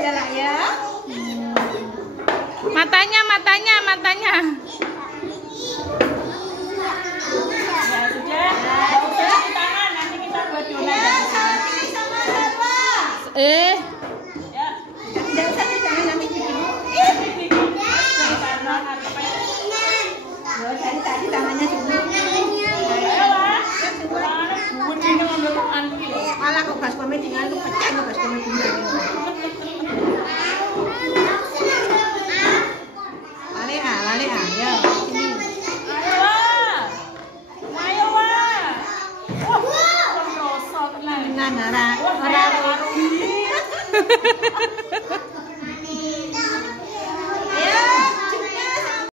ya nak ya. Matanya. Ya sudah. Nggak usah di tangan, nanti kita buat donat. Ya. Nggak usah di tangan, nanti bikin. Dari tadi tangannya dulu. Ayo lah. Tangannya buat ini ngambil tangan. Malah kok gas pamit tinggal lu pecah.